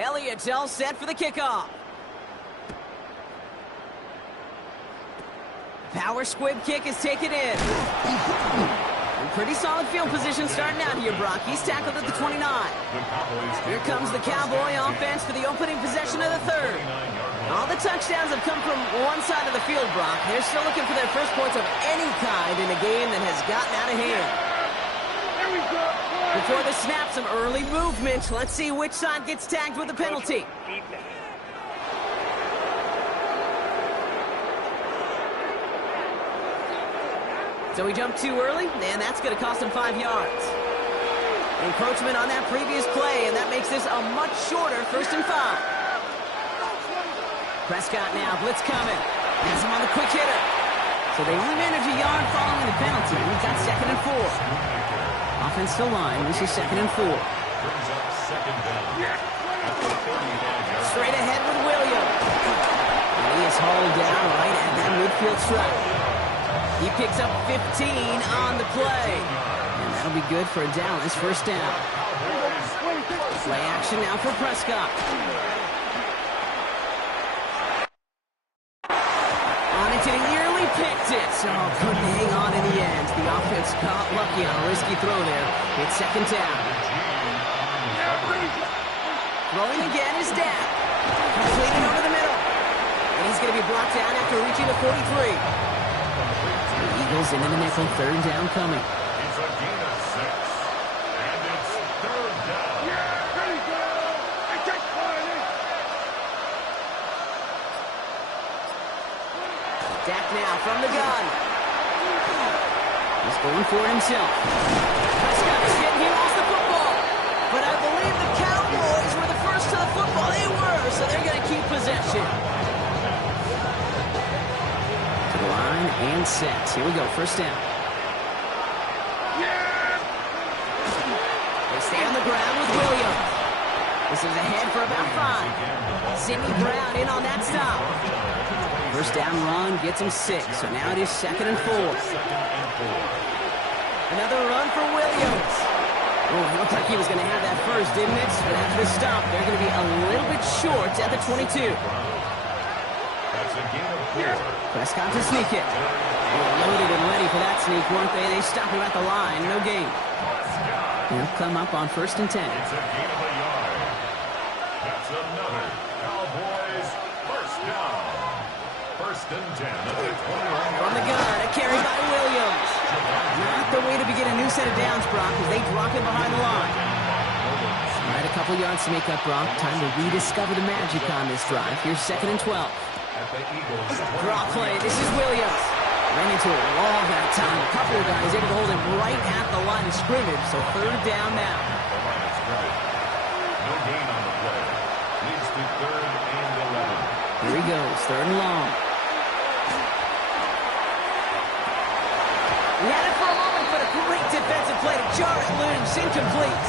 Elliott's all set for the kickoff. Power squib kick is taken in. Pretty solid field position starting out here, Brock. He's tackled at the 29. Here comes the Cowboy offense for the opening possession of the third. All the touchdowns have come from one side of the field, Brock. They're still looking for their first points of any kind in a game that has gotten out of hand. Before the snap, some early movement. Let's see which side gets tagged with a penalty. So he jumped too early, and that's going to cost him 5 yards. Encroachment on that previous play, and that makes this a much shorter 1st and 5. Prescott now, blitz coming. Has him on the quick hitter. So they only manage a yard following the penalty. We've got 2nd and 4. Offense still line. This is 2nd and 4. Straight ahead with Williams. And he is hauled down right at that midfield stripe. He picks up 15 on the play. And that'll be good for a Dallas 1st down. Play action now for Prescott. On it, and he nearly picked it. So couldn't hang on in the end. The offense got lucky on a risky throw there. It's 2nd down. Throwing again is down. Completed over the middle. And he's going to be brought down after reaching the 43. Eagles into the nickel, 3rd down coming. It's a gain of 6, and it's 3rd down. Yeah, there you go. Dak now from the gun. He's going for it himself. Prescott is getting, he lost the football. But I believe the Cowboys were the first to the football. They were, so they're going to keep possession. Line and set. Here we go. 1st down. They stay on the ground with Williams. This is ahead for about 5. Sidney Brown in on that stop. 1st down run gets him 6. So now it is 2nd and 4. Another run for Williams. Oh, it looked like he was going to have that first, didn't it? But after the stop, they're going to be a little bit short at the 22. Prescott to sneak it. Loaded and ready for that sneak, weren't they? They stopped him at the line. No gain. They'll come up on 1st and 10. It's a gain of a yard. That's another Cowboys 1st down. 1st and 10 at the 21. From the gun, a carry by Williams. Not the way to begin a new set of downs, Brock, as they drop it behind the line. All right, a couple yards to make up, Brock. Time to rediscover the magic on this drive. Here's 2nd and 12. Draw play. This is Williams. Ran into a wall that time. A couple of guys able to hold him right at the line of scrimmage. So 3rd down now. No gain on the play. Leads to 3rd and 11. Here he goes. 3rd and long. We had it for a moment, but a great defensive play to jar it loose. Incomplete.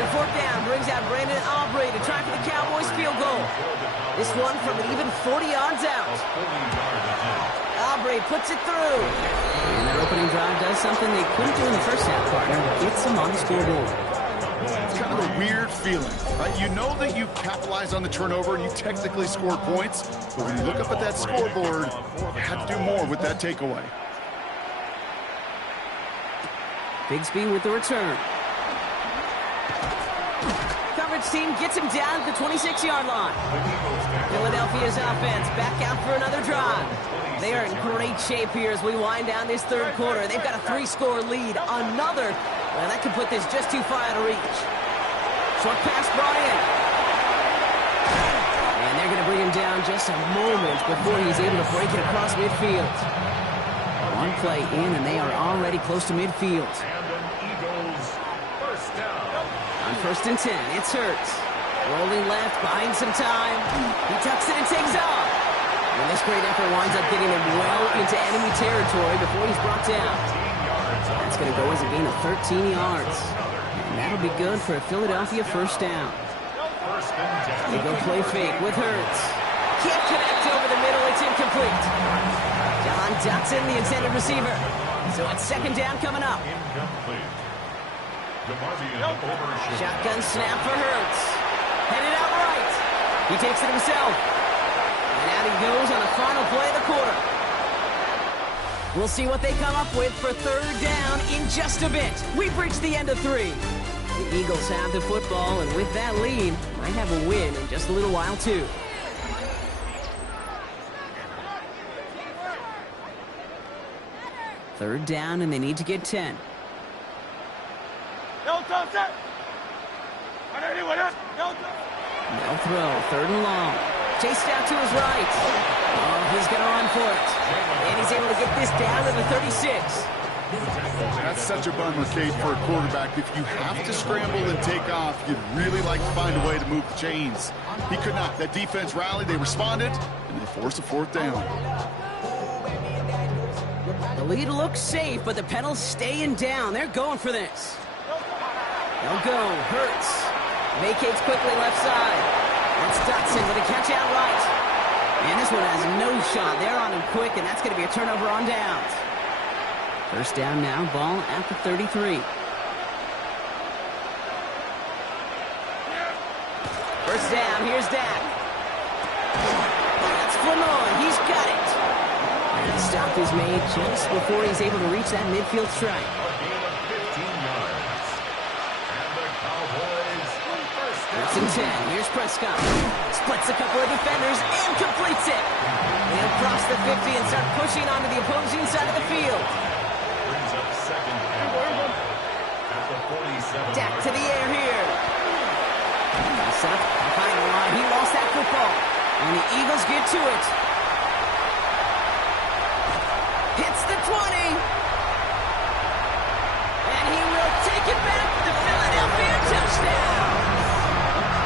So 4th down brings out Brandon Aubrey to try for the Cowboys field goal. This one from an even 40 yards out. Aubrey puts it through. And their opening drive does something they couldn't do in the 1st half, partner. Gets them on the scoreboard. It's kind of a weird feeling, right? You know that you capitalized on the turnover and you technically scored points, but when you look up at that scoreboard, you had to do more with that takeaway. Bigsby with the return. Coverage team gets him down at the 26-yard line. Philadelphia's offense back out for another drive. They are in great shape here as we wind down this 3rd quarter. They've got a 3-score lead. Another. Well, that could put this just too far out of reach. Short pass brought in. And they're going to bring him down just a moment before he's able to break it across midfield. One play in, and they are already close to midfield. On 1st and 10, it's Hurts. Rolling left, buying some time. He tucks it and takes off. And this great effort winds up getting him well into enemy territory before he's brought down. That's going to go as a gain of 13 yards. And that'll be good for a Philadelphia 1st down. They go play fake with Hurts. Can't connect over the middle, it's incomplete. John Dotson, the intended receiver. So it's 2nd down coming up. Shotgun snap for Hurts. Headed out right. He takes it himself. And out he goes on the final play of the quarter. We'll see what they come up with for third down in just a bit. We've reached the end of 3. The Eagles have the football, and with that lead, might have a win in just a little while, too. Third down, and they need to get 10. No throw, third and long. Chased out to his right. Oh, he's going to run for it. And he's able to get this down to the 36. That's such a bummer, Kate, for a quarterback. If you have to scramble and take off, you'd really like to find a way to move the chains. He could not. That defense rallied, they responded, and they forced a fourth down. The lead looks safe, but the Penals staying down. They're going for this. They'll go. Hurts. Vacates quickly left side. That's Dotson with a catch out right. And this one has no shot. They're on him quick, and that's going to be a turnover on downs. First down now, ball at the 33. First down, here's Dak. That's Flanor, he's got it. And the stop is made just before he's able to reach that midfield strike. First and 10, here's Prescott. Splits a couple of defenders and completes it. They'll cross the 50 and start pushing onto the opposing side of the field. Dak to the air here. Set up behind the line. He lost that football. And the Eagles get to it. Hits the 20. And he will take it back for the Philadelphia touchdown.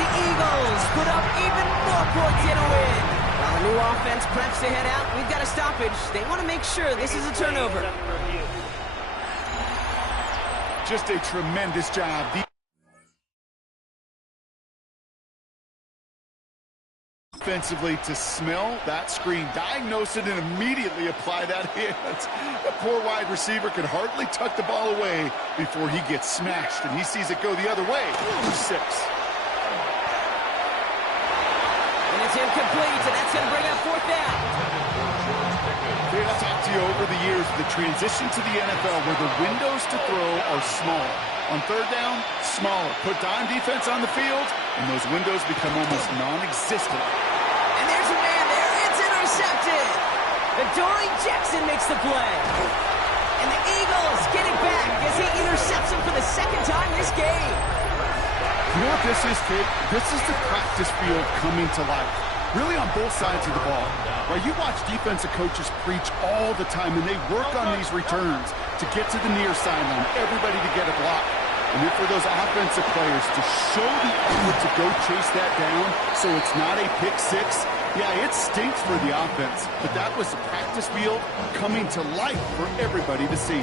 The Eagles put up even more points in a win. While the new offense preps to head out, we've got a stoppage. They want to make sure this is a turnover. Just a tremendous job. Defensively to smell that screen, diagnose it, and immediately apply that hit. The poor wide receiver could hardly tuck the ball away before he gets smashed, and he sees it go the other way for 6. And it's incomplete, and that's going to bring up fourth down. I've talked to you over the years, the transition to the NFL where the windows to throw are smaller. On third down, smaller. Put dime defense on the field, and those windows become almost non-existent. And there's a man there. It's intercepted. Adoree Jackson makes the play. And the Eagles get it back as he intercepts him for the second time this game. You know what this is, Kate? This is the practice field coming to life. Really on both sides of the ball. Right? You watch defensive coaches preach all the time, and they work on these returns to get to the near sideline, everybody to get a block. And then for those offensive players to show the effort to go chase that down so it's not a pick 6, yeah, it stinks for the offense. But that was the practice field coming to life for everybody to see.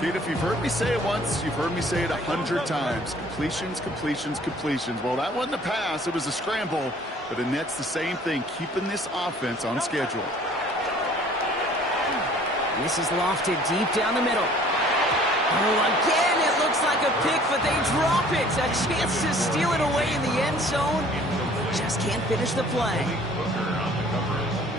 Kate, if you've heard me say it once, you've heard me say it 100 times. Completions, completions, completions. Well, that wasn't a pass. It was a scramble. But and that's the same thing, keeping this offense on schedule. This is lofted deep down the middle. Oh, again, it looks like a pick, but they drop it. A chance to steal it away in the end zone. Just can't finish the play.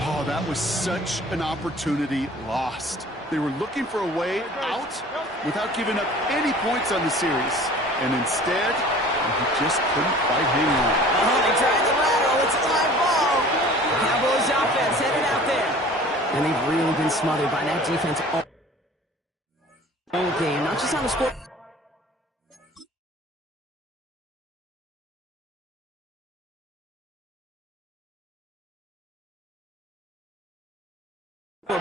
Oh, that was such an opportunity lost. They were looking for a way out without giving up any points on the series. And instead, he just couldn't quite hang on. Oh, they tried the lateral. It's a live ball. Cowboys offense headed out there. And they've really been smothered by that defense all game, not just on the score.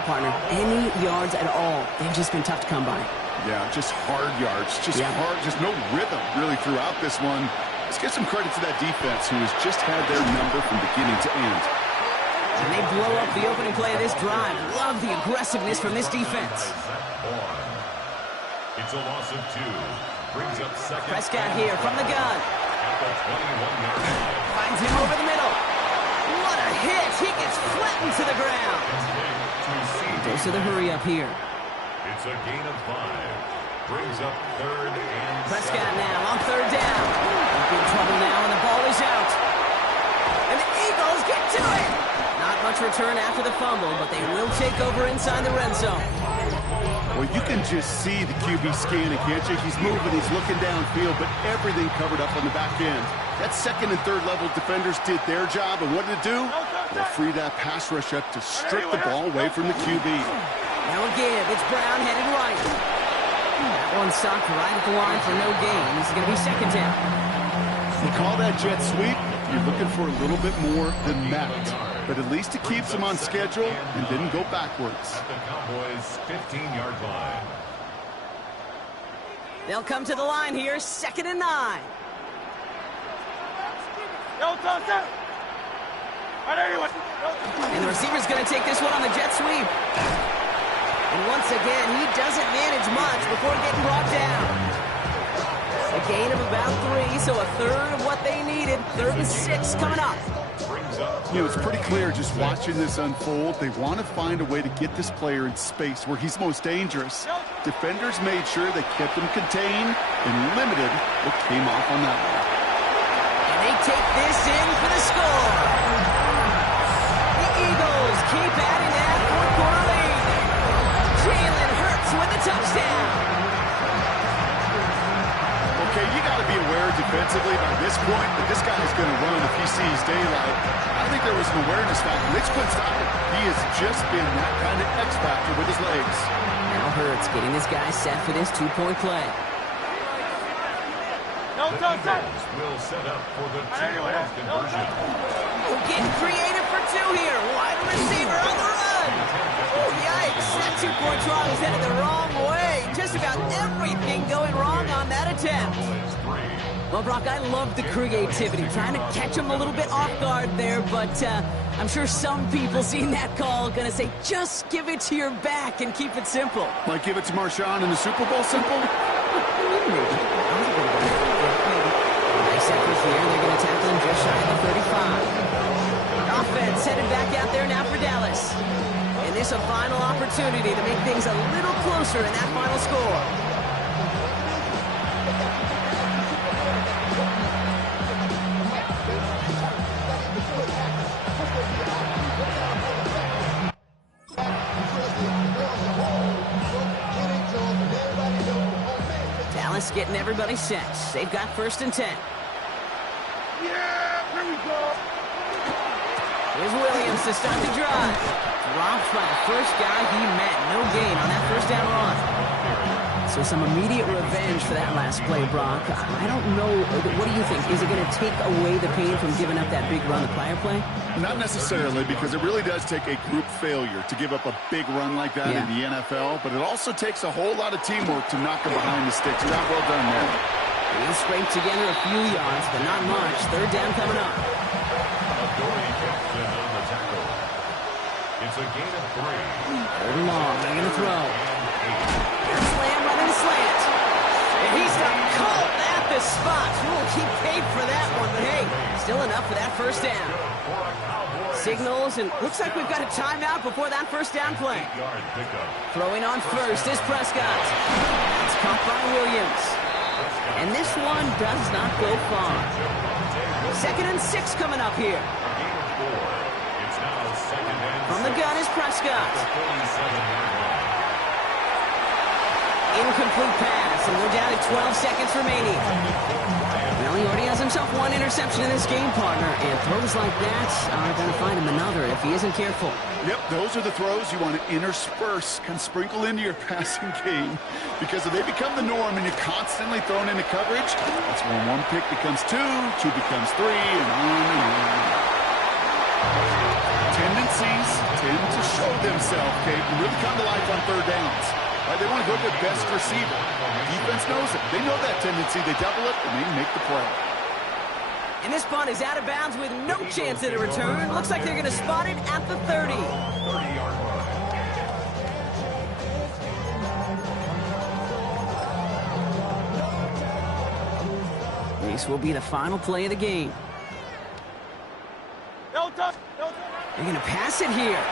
Partner, any yards at all, they've just been tough to come by. Yeah, just hard yards, just hard, just no rhythm really throughout this one. Let's get some credit to that defense who has just had their number from beginning to end. And they blow up the opening play of this drive. Love the aggressiveness from this defense. It's a loss of 2. Brings up second. Prescott here from the gun. At the 21-yard line. Finds him over the middle. What a hit. He gets flattened to the ground. Goes to the hurry up here. It's a gain of 5. Brings up 3rd and Prescott now on 3rd down. In trouble now, and the ball is out. And the Eagles get to it. Not much return after the fumble, but they will take over inside the red zone. Well, you can just see the QB scanning, can't you? He's moving, he's looking downfield, but everything covered up on the back end. That 2nd and 3rd level defenders did their job, and what did it do? They freed that pass rush up to strip the ball away from the QB. Now a give. It's Brown headed right. That one stopped right at the line for no gain. This is going to be 2nd down. You call that jet sweep, you're looking for a little bit more than that. But at least it keeps them on schedule and didn't go backwards. at the Cowboys' 15-yard line. They'll come to the line here, 2nd and 9. And the receiver's going to take this one on the jet sweep. And once again, he doesn't manage much before getting brought down. A gain of about 3, so a 1/3 of what they needed. 3rd and 6 coming up. You know, it's pretty clear just watching this unfold. They want to find a way to get this player in space where he's most dangerous. Defenders made sure they kept him contained and limited what came off on that one. And they take this in for the score. The Eagles keep adding that 4th-quarter lead. Jalen Hurts with the touchdown. Okay, you got to be aware defensively by this point that this guy is going to run if he sees daylight. I think there was an awareness factor. They just couldn't stop it. He has just been that kind of X factor with his legs. Now Hurts getting this guy set for this 2-point play. The Eagles will set up for the 2-point conversion. Getting creative for 2 here. Wide receiver on the run. Oh, yikes. That 2-point try was headed the wrong way. Just about everything going wrong on that attempt. Well, Brock, I love the creativity. Trying to catch him a little bit off guard there, but I'm sure some people seeing that call going to say, just give it to your back and keep it simple. Like give it to Marshawn in the Super Bowl simple? Maybe. Nice effort here. They're going to tackle him just shy of the 35. Offense headed back out there now for Dallas. And this a final opportunity to make things a little closer in that final score. Dallas getting everybody set. They've got 1st and 10. Yeah, here we go. Here's Williams to start the drive. Dropped by the first guy he met. No gain on that 1st down run. So some immediate revenge for that last play, Brock. I don't know. What do you think? Is it going to take away the pain from giving up that big run the prior play? Not necessarily, because it really does take a group failure to give up a big run like that in the NFL, but it also takes a whole lot of teamwork to knock him behind the sticks. Job well done there. He scraped together a few yards, but not much. 3rd down coming up. It's a gain of 3. 3rd and long. They're going to throw. Slam running the slant. And he's got caught at the spot. We'll keep paid for that one, but hey, still enough for that 1st down. Signals, and looks like we've got a timeout before that 1st down play. Throwing on 1st is Prescott. It's caught by Williams. And this one does not go far. 2nd and 6 coming up here. From the gun is Prescott. Incomplete pass, and we're down to 12 seconds remaining. Well, he already has himself 1 interception in this game, partner, and throws like that are going to find him another if he isn't careful. Yep, those are the throws you want to intersperse, can sprinkle into your passing game, because if they become the norm and you're constantly thrown into coverage, that's when 1 pick becomes 2, 2 becomes 3, and on and on. Tendencies tend to show themselves, Kate, and really come to life on 3rd downs. Right, they want to go to their best receiver. Defense knows it. They know that tendency. They double it, and they make the play. And this punt is out of bounds with no chance at a return. Looks like they're going to spot it at the 30. 30-yard line. This will be the final play of the game. They're going to pass it here.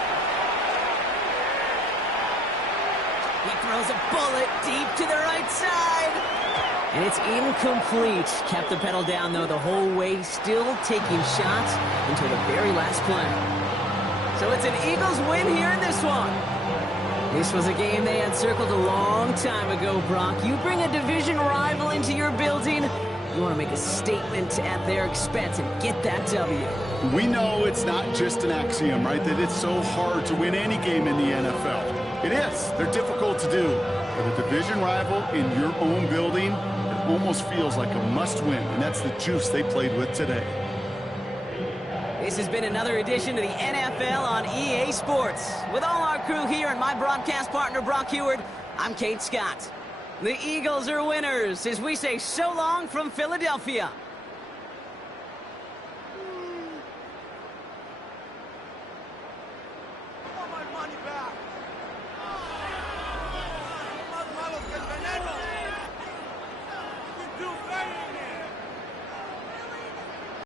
He throws a bullet deep to the right side. And it's incomplete. Kept the pedal down, though, the whole way, still taking shots until the very last play. So it's an Eagles win here in this one. This was a game they had circled a long time ago, Brock. You bring a division rival into your building, you want to make a statement at their expense and get that W. We know it's not just an axiom, right, that it's so hard to win any game in the NFL. It is. They're difficult to do. But a division rival in your own building, it almost feels like a must-win, and that's the juice they played with today. This has been another edition of the NFL on EA Sports. With all our crew here and my broadcast partner, Brock Heward, I'm Kate Scott. The Eagles are winners as we say so long from Philadelphia.